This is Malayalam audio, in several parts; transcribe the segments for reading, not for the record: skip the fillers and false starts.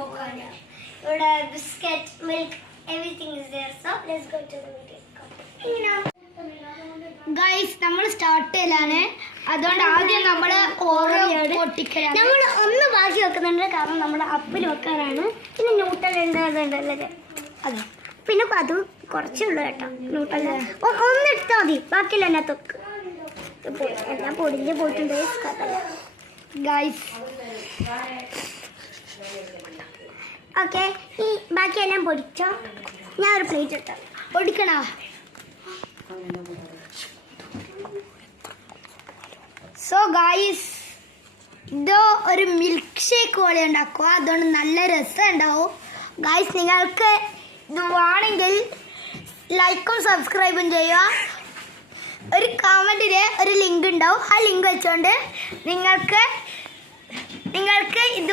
പോവാണ്. ഇവിടെ biscuit, milk, everything is there. So let's go to the video. Guys നമ്മൾ സ്റ്റാർട്ട് ചെയ്യലാണ്. അതുകൊണ്ട് ആദ്യം നമ്മൾ ഓരോ പൊട്ടിക്കലാണ്. നമ്മൾ ഒന്ന് ബാക്കി വെക്കുന്നുണ്ട്, കാരണം നമ്മുടെ അപ്പിൽ വെക്കാനാണ്. പിന്നെ ന്യൂട്ടൽ ഉണ്ട്, അതുണ്ടല്ലേ അതെ. പിന്നെ അത് കുറച്ചുള്ളൂ കേട്ടോ ന്യൂട്ടൽ. ഒന്ന് എടുത്താൽ മതി, ബാക്കിയുള്ള അതിനകത്തൊക്കെ എല്ലാം പൊടിഞ്ഞ് പോയിട്ടുണ്ട് ഗൈസ്. ഓക്കെ, ഈ ബാക്കിയെല്ലാം പൊടിച്ചോ. ഞാൻ ഒരു പ്ലേറ്റ് എടുത്താൽ പൊടിക്കണോ? സോ ഗൈസ്, ഇത് ഒരു മിൽക്ക് ഷേക്ക് പോലെ ഉണ്ടാക്കുക. അതുകൊണ്ട് നല്ല രസം ഉണ്ടാവും. ഗൈസ്, നിങ്ങൾക്ക് ഇത് വേണമെങ്കിൽ ലൈക്കും സബ്സ്ക്രൈബും ചെയ്യുക. ഒരു കമൻറ്റിൽ ഒരു ലിങ്ക് ഉണ്ടാവും. ആ ലിങ്ക് വെച്ചുകൊണ്ട് നിങ്ങൾക്ക് ഇത്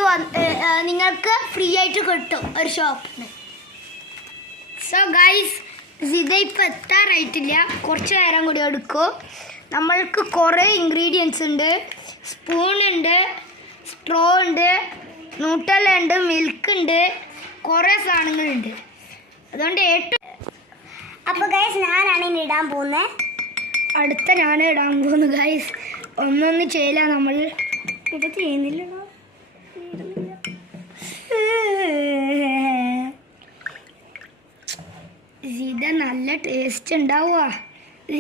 നിങ്ങൾക്ക് ഫ്രീ ആയിട്ട് കിട്ടും ഒരു ഷോപ്പിന്. സോ ഗൈസ്, ഇതിപ്പോൾ എത്താറായിട്ടില്ല, കുറച്ച് നേരം കൂടി എടുക്കും. നമ്മൾക്ക് കുറേ ഇൻഗ്രീഡിയൻസ് ഉണ്ട്. സ്പൂണുണ്ട്, സ്ട്രോ ഉണ്ട്, ന്യൂട്ടല്ല ഉണ്ട്, മിൽക്ക് ഉണ്ട്, കുറേ സാധനങ്ങളുണ്ട്. അതുകൊണ്ട് അപ്പോൾ ഗൈസ്, ഞാനാണ് ഇനി ഇടാൻ പോകുന്നത്. അടുത്ത ഞാൻ ഇടാൻ പോകുന്നു ഗൈസ്. ഒന്നൊന്നും ചെയ്യില്ല, നമ്മൾ ഇത് ചെയ്യുന്നില്ലല്ലോ. ഇത് നല്ല ടേസ്റ്റ് ഉണ്ടാവുക.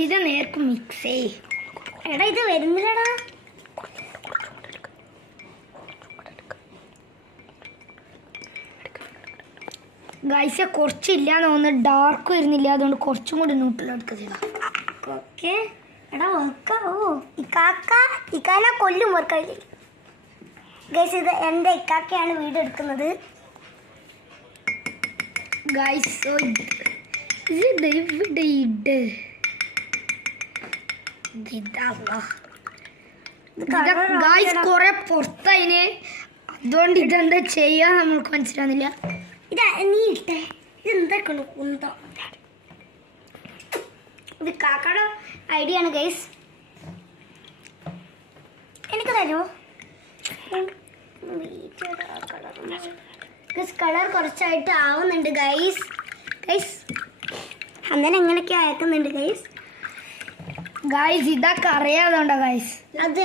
ഇത് നേർക്ക് മിക്സ് ചെയ്യ്. എടാ, ഇത് വരുന്നില്ലടാ. ഗൈസ്, കുറച്ചില്ലാന്ന് തോന്നുന്നു, ഡാർക്ക് വരുന്നില്ല. അതുകൊണ്ട് കുറച്ചും കൂടി ന്യൂട്രലെടുക്കുക ചെയ്താൽ ഓക്കെ. എടാ വെക്കാവോ? ഇക്കാനെ കൊല്ലും വർക്കായി. ഗൈസ്, ഇത് എൻ്റെ ഇക്കാക്കയാണ് വീഡിയോ എടുക്കുന്നത്. ഗൈസ്, ഇത് ഇവിടെ ഇട്. ഗൈസ്, കുറെ പുറത്തതിന്. അതുകൊണ്ട് ഇതെന്താ ചെയ്യാ നമ്മൾക്ക് മനസ്സിലാകുന്നില്ല. ഇതാ നീ ഇട്ടേ. ഇതെന്താക്കണം കുന്തോ. ഇത് കാക്കയുടെ ഐഡിയ ആണ് ഗൈസ്. എനിക്ക് തരുമോ? കളർ കുറച്ചായിട്ട് ആവുന്നുണ്ട് ഗൈസ്. അങ്ങനെ എങ്ങനെയൊക്കെ അയക്കുന്നുണ്ട് ഗൈസ്. ഇതൊക്കെ അറിയാതുണ്ടോ ഗൈസ്? അത്